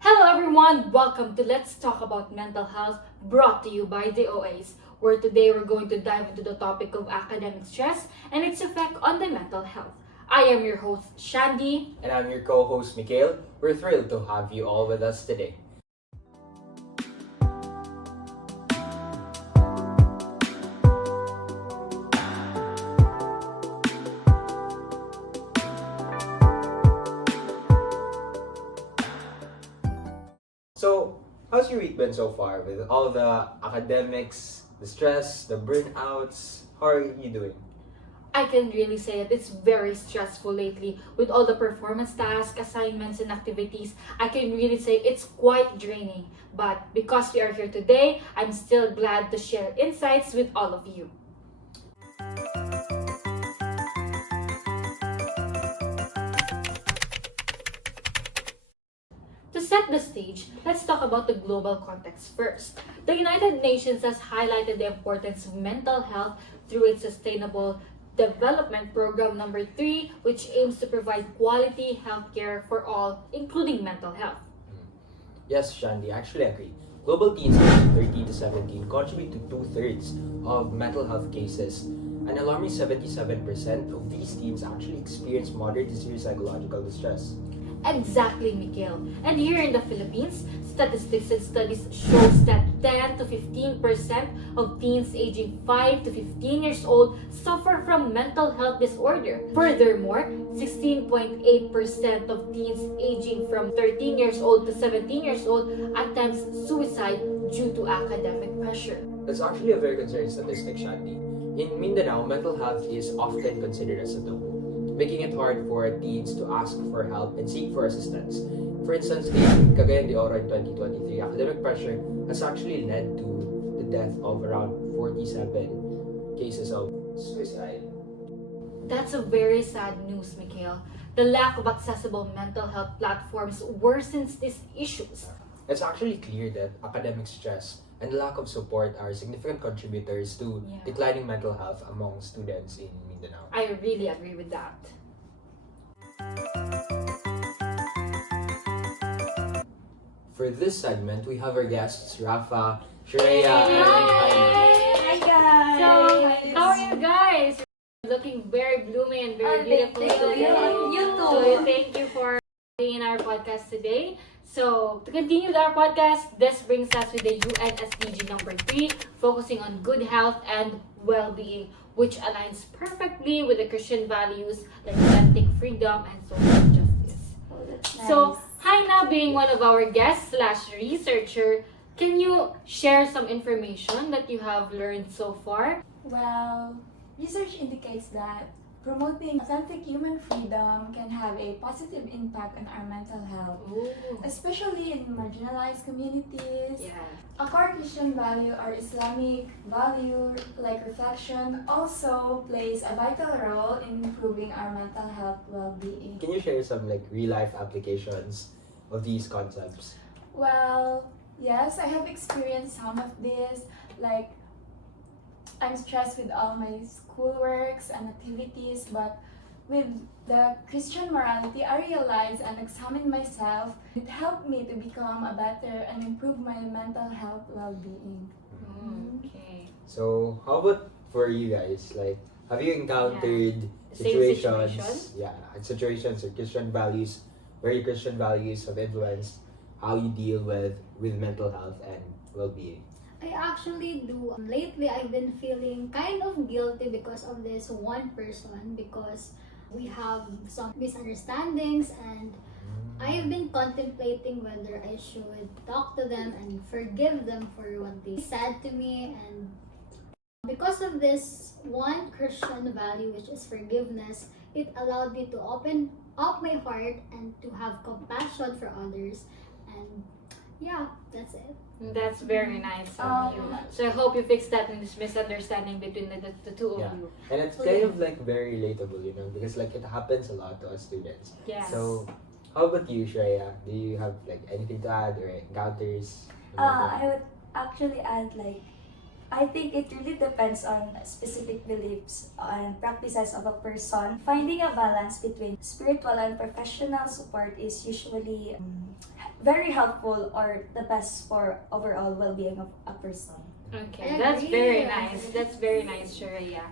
Hello everyone, welcome to Let's Talk About Mental Health, brought to you by the OAs, where today we're going to dive into the topic of academic stress and its effect on the mental health. I am your host, Shandy. And I'm your co-host, Mikhail. We're thrilled to have you all with us today. So, how's your week been so far with all the academics, the stress, the burnouts? How are you doing? I can really say that it's very stressful lately with all the performance tasks, assignments, and activities. I can really say it's quite draining. But because we are here today, I'm still glad to share insights with all of you. To set the stage, let's talk about the global context first. The United Nations has highlighted the importance of mental health through its Sustainable Development Program number 3, which aims to provide quality healthcare for all, including mental health. Yes, Shandy, I actually agree. Global teens aged 13 to 17 contribute to two-thirds of mental health cases. An alarming 77% of these teens actually experience moderate to severe psychological distress. Exactly, Mikhail. And here in the Philippines, statistics and studies shows that 10 to 15% of teens aging 5 to 15 years old suffer from mental health disorder. Furthermore, 16.8% of teens aging from 13 years old to 17 years old attempts suicide due to academic pressure. That's actually a very concerning statistic, Shandy. In Mindanao, mental health is often considered as a taboo, making it hard for teens to ask for help and seek for assistance. For instance, in Cagayan de Oro in 2023, academic pressure has actually led to the death of around 47 cases of suicide. That's a very sad news, Mikhail. The lack of accessible mental health platforms worsens these issues. It's actually clear that academic stress and lack of support are significant contributors to declining mental health among students in Mindanao. I really agree with that. For this segment, we have our guests, Rafa, Shreya, and Hi guys! So, how are you guys? You're looking very blooming and very beautiful today. You So, too. thank you for being in our podcast today. So, to continue with our podcast, this brings us with the UN SDG number 3, focusing on good health and well-being, which aligns perfectly with the Christian values like authentic freedom and social justice. So, Haina, being one of our guests slash researcher, can you share some information that you have learned so far? Well, research indicates that promoting authentic human freedom can have a positive impact on our mental health, Ooh. especially in marginalized communities. Yeah. A core Christian value or Islamic value like reflection also plays a vital role in improving our mental health well-being. can you share some real life applications of these concepts? Well, yes, I have experienced some of this. Like, I'm stressed with all my schoolworks and activities, but with the Christian morality, I realized and examined myself. It helped me to become a better and improve my mental health well-being. Okay. So, how about for you guys? Have you encountered Same situations, situation? situations or Christian values where your Christian values have influenced how you deal with mental health and well-being? I actually do. Lately, I've been feeling kind of guilty because of this one person because we have some misunderstandings and I've been contemplating whether I should talk to them and forgive them for what they said to me, and because of this one Christian value, which is forgiveness, it allowed me to open up my heart and to have compassion for others, and yeah, that's it. That's very nice of you. So I hope you fix that misunderstanding between the two of Yeah. you. And it's kind of very relatable, because it happens a lot to us students. Yes. So, how about you, Shreya? Do you have anything to add or encounters? I would actually add I think it really depends on specific beliefs and practices of a person. Finding a balance between spiritual and professional support is usually very helpful or the best for overall well-being of a person. Okay, I that's agree. very nice. That's very nice, Shreya.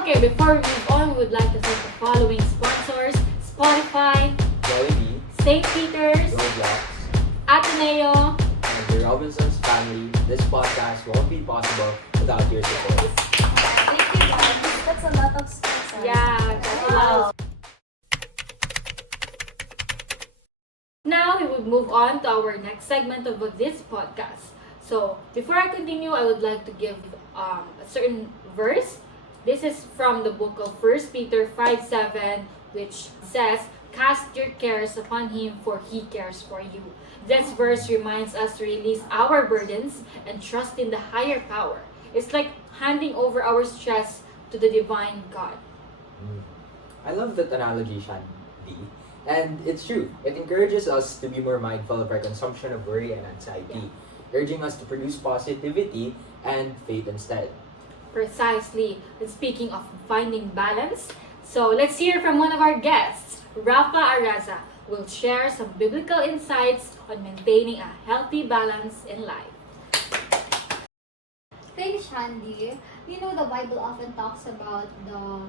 Okay, before we move on, we would like to thank the following sponsors: Spotify, Jollibee, St. Peter's, Roblox, Ateneo. and the Robinsons family, this podcast won't be possible without your support. Thank you guys. That's a lot of sponsors. Yeah, that's a lot. Now we would move on to our next segment of this podcast. So before I continue, I would like to give a certain verse. This is from the book of 1 Peter 5:7, which says, "Cast your cares upon Him, for He cares for you." This verse reminds us to release our burdens and trust in the higher power. It's like handing over our stress to the divine God. I love that analogy, Shandy. And it's true. It encourages us to be more mindful of our consumption of worry and anxiety, urging us to produce positivity and faith instead. Precisely. And speaking of finding balance, so let's hear from one of our guests. Rafa Araza will share some biblical insights on maintaining a healthy balance in life. Thanks, Shandy. You know, the Bible often talks about the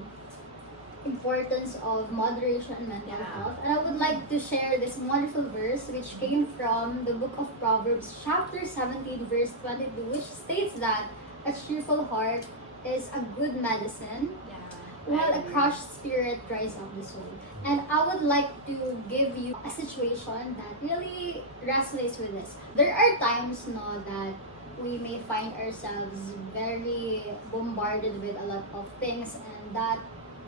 importance of moderation and mental health. And I would like to share this wonderful verse which came from the book of Proverbs, chapter 17, verse 22, which states that a cheerful heart is a good medicine, while a crushed spirit dries up the soul. And I would like to give you a situation that really resonates with this. There are times that we may find ourselves very bombarded with a lot of things, and that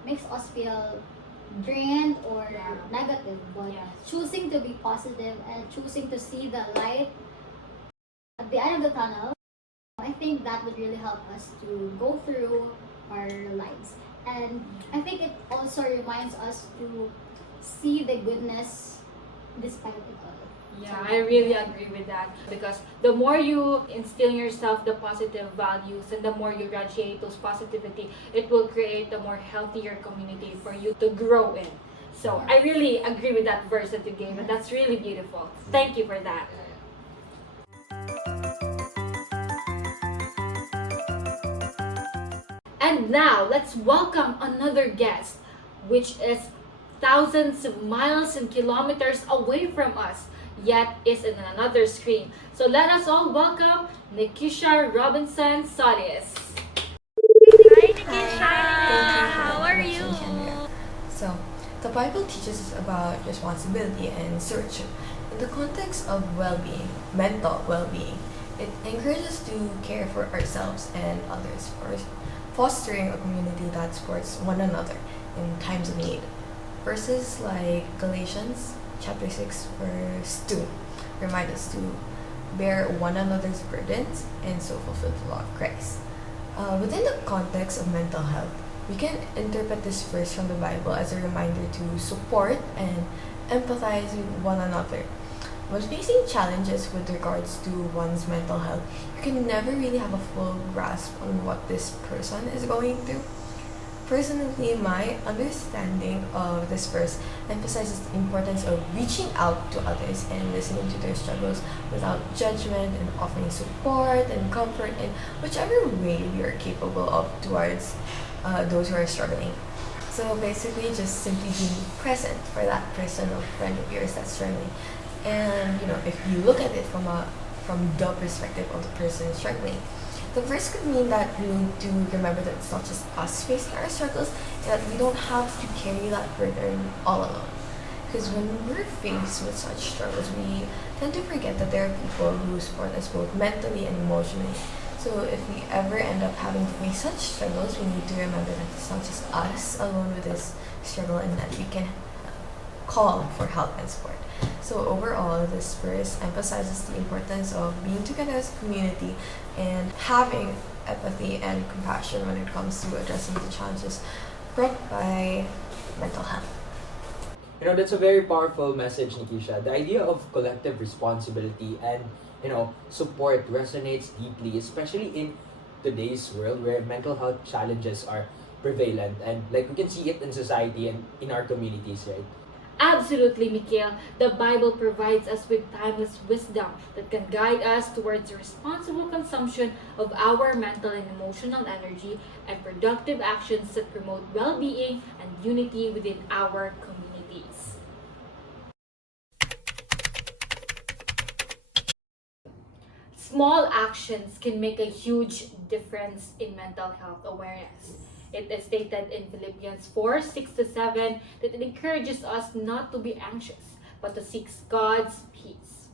makes us feel drained or negative. But choosing to be positive and choosing to see the light at the end of the tunnel, I think that would really help us to go through our lives. And I think it also reminds us to see the goodness despite it all. Yeah, I really agree with that, because the more you instill in yourself the positive values and the more you radiate those positivity, it will create a more healthier community for you to grow in. So I really agree with that verse that you gave, and that's really beautiful. Thank you for that. And now let's welcome another guest, which is thousands of miles and kilometers away from us, yet is in another screen. So let us all welcome Nikisha Robinson Solis. Hi, Nikisha! How are you? So, the Bible teaches us about responsibility and stewardship. In the context of well-being, mental well-being, it encourages us to care for ourselves and others, fostering a community that supports one another in times of need. Verses like Galatians chapter 6 verse 2 remind us to bear one another's burdens and so fulfill the law of Christ. Within the context of mental health, we can interpret this verse from the Bible as a reminder to support and empathize with one another. When facing challenges with regards to one's mental health, you can never really have a full grasp on what this person is going through. Personally, my understanding of this verse emphasizes the importance of reaching out to others and listening to their struggles without judgment, and offering support and comfort in whichever way we are capable of towards those who are struggling. So basically, just simply being present for that person or friend of yours that's struggling. And if you look at it from the perspective of the person struggling, the verse could mean that we need to remember that it's not just us facing our struggles, that we don't have to carry that burden all alone. Because when we're faced with such struggles, we tend to forget that there are people who support us both mentally and emotionally. So if we ever end up having to face such struggles, we need to remember that it's not just us alone with this struggle, and that we can call for help and support. So overall, this verse emphasizes the importance of being together as a community and having empathy and compassion when it comes to addressing the challenges brought by mental health. That's a very powerful message, Nikisha. The idea of collective responsibility and, support resonates deeply, especially in today's world where mental health challenges are prevalent, and like we can see it in society and in our communities, right? Absolutely, Mikhail. The Bible provides us with timeless wisdom that can guide us towards the responsible consumption of our mental and emotional energy and productive actions that promote well-being and unity within our communities. Small actions can make a huge difference in mental health awareness. It is stated in Philippians 4:6-7 that it encourages us not to be anxious, but to seek God's peace.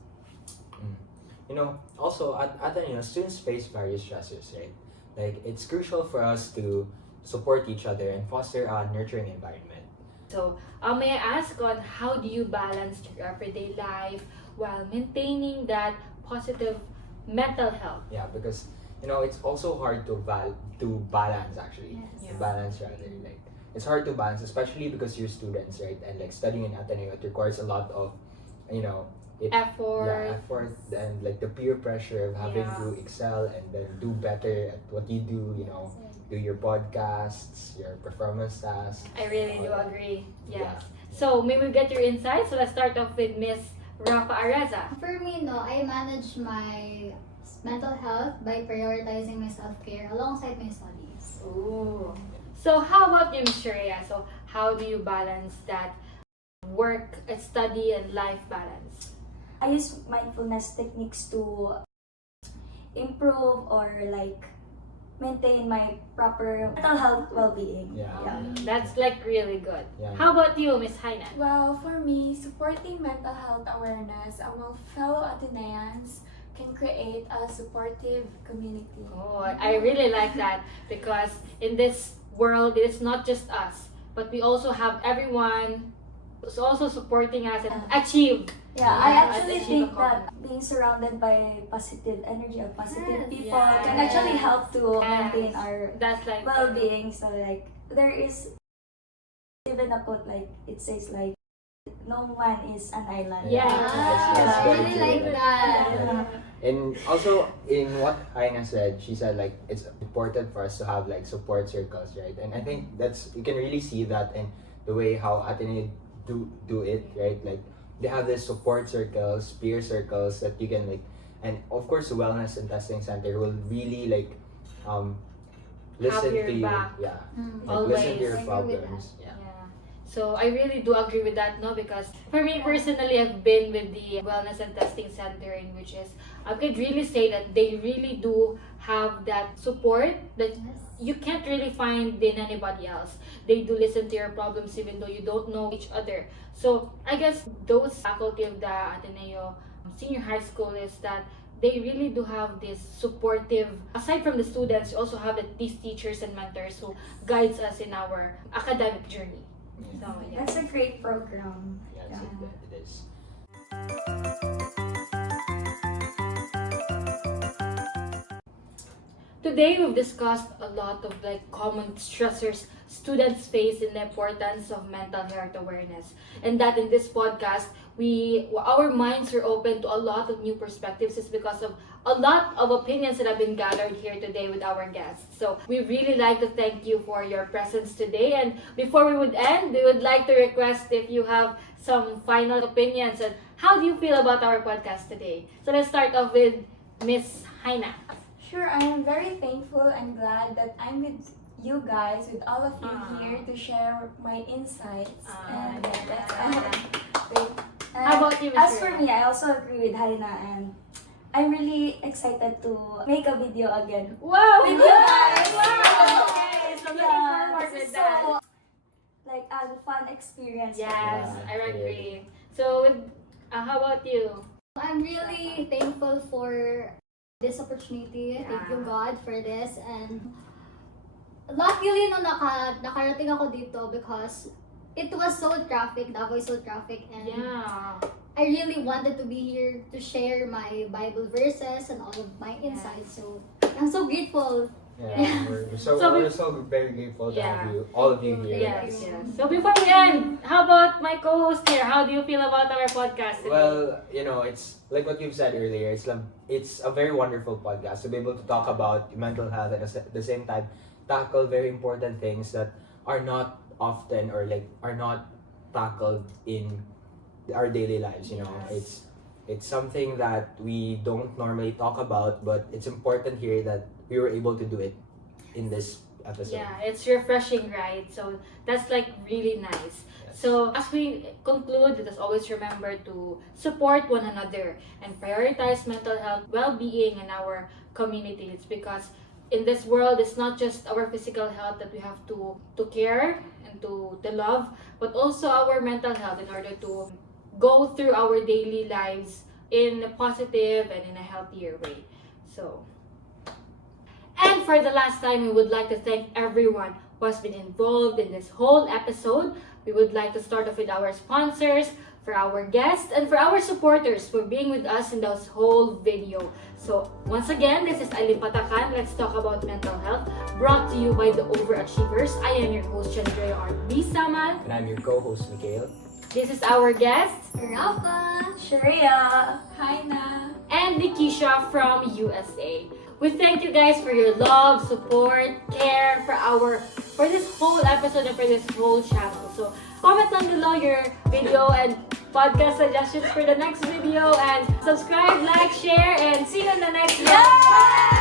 Also at students face various stressors, right? Like it's crucial for us to support each other and foster a nurturing environment. So, may I ask on how do you balance your everyday life while maintaining that positive mental health? Yeah, because it's also hard to balance actually. Yes. To balance rather, like it's hard to balance, especially because you're students, right? And like studying in Ateneo, it requires a lot of Effort. effort, and like the peer pressure of having Yeah. to excel and then do better at what you do. Do your podcasts, your performance tasks. I really do agree. Yes. Yeah. So, may we get your insights? So, let's start off with Miss Rafa Araza. For me, no, I manage my mental health by prioritizing my self-care alongside my studies. Ooh. So, how about you, Miss Shreya? So, how do you balance that work, study, and life balance? I use mindfulness techniques to improve or like maintain my proper mental health well-being. Yeah. That's like really good. Yeah. How about you, Miss Hainan? Well, for me, supporting mental health awareness among fellow Ateneans can create a supportive community. Oh, I really like that because in this world, it is not just us, but we also have everyone who's also supporting us and achieve. Yeah, Yeah, I actually achieve a think that being surrounded by positive energy or positive Yes. people Yes. can actually help to Yes. maintain our That's like well-being. So like there is even a quote like it says like no one is an island. Yeah. That's I very really true. like that. And also in what Aina said, she said like it's important for us to have like support circles, right? And I think you can really see that in the way how Ateneo do it, right? Like they have this support circles, peer circles that you can like, and of course the wellness and testing center will really like listen your to you. back. Yeah. Mm. Like, listen to Always. your I agree with problems. Yeah. So I really do agree with that, no? Because for me personally, I've been with the Wellness and Testing Center, in which is I could really say that they really do have that support that Yes. you can't really find in anybody else. They do listen to your problems even though you don't know each other. So I guess those faculty of the Ateneo Senior High School is that they really do have this supportive, aside from the students, you also have these teachers and mentors who guides us in our academic journey. So, yeah. That's a great program. Yeah, Yeah. it is. Today we've discussed a lot of like common stressors students face in the importance of mental health awareness, and that in this podcast our minds are open to a lot of new perspectives is because of a lot of opinions that have been gathered here today with our guests. So we really like to thank you for your presence today, and before we would end, we would like to request if you have some final opinions and how do you feel about our podcast today. So let's start off with Miss Haina. Sure, I am very thankful and glad that I'm with you guys, with all of you here to share my insights. And that's all. Great. How about you, Miss As for Rhea? me, I also agree with Haina, and I'm really excited to make a video again. Wow! With you guys! Wow! Okay, so looking Yeah, forward this with is that. so like a fun experience. Yes, Yeah, I I agree. So, how about you? I'm really thankful for this opportunity. Thank you, God, for this. And luckily, no, nakarating ako dito because it was so traffic, Davao is so traffic, and Yeah. I really wanted to be here to share my Bible verses and all of my insights. So I'm so grateful Yeah. We're so very grateful to have you, all of you here. Yes, yes. So before we end, how about my co-host here? How do you feel about our podcast today? Well, it's like what you've said earlier. It's a very wonderful podcast to be able to talk about mental health and at the same time tackle very important things that are not often or are not tackled in our daily lives. It's something that we don't normally talk about, but it's important here that we were able to do it in this episode. Yeah, it's refreshing, right? So that's like really nice. Yes. So as we conclude, let us always remember to support one another and prioritize mental health, well-being in our communities, because in this world, it's not just our physical health that we have to care and to love, but also our mental health in order to go through our daily lives in a positive and in a healthier way. So, and for the last time, we would like to thank everyone who has been involved in this whole episode. We would like to start off with our sponsors, for our guests, and for our supporters for being with us in this whole video. So, once again, this is Alimpatakan. Let's talk about mental health, brought to you by the OverAchievers. I am your host, Chandrea R.B. Samal. And I'm your co-host, Mikhail. This is our guest, Rafa! Sharia! Haina! and Nikisha from USA. We thank you guys for your love, support, care for this whole episode and for this whole channel. So comment down below your video and podcast suggestions for the next video, and subscribe, like, share, and see you in the next one.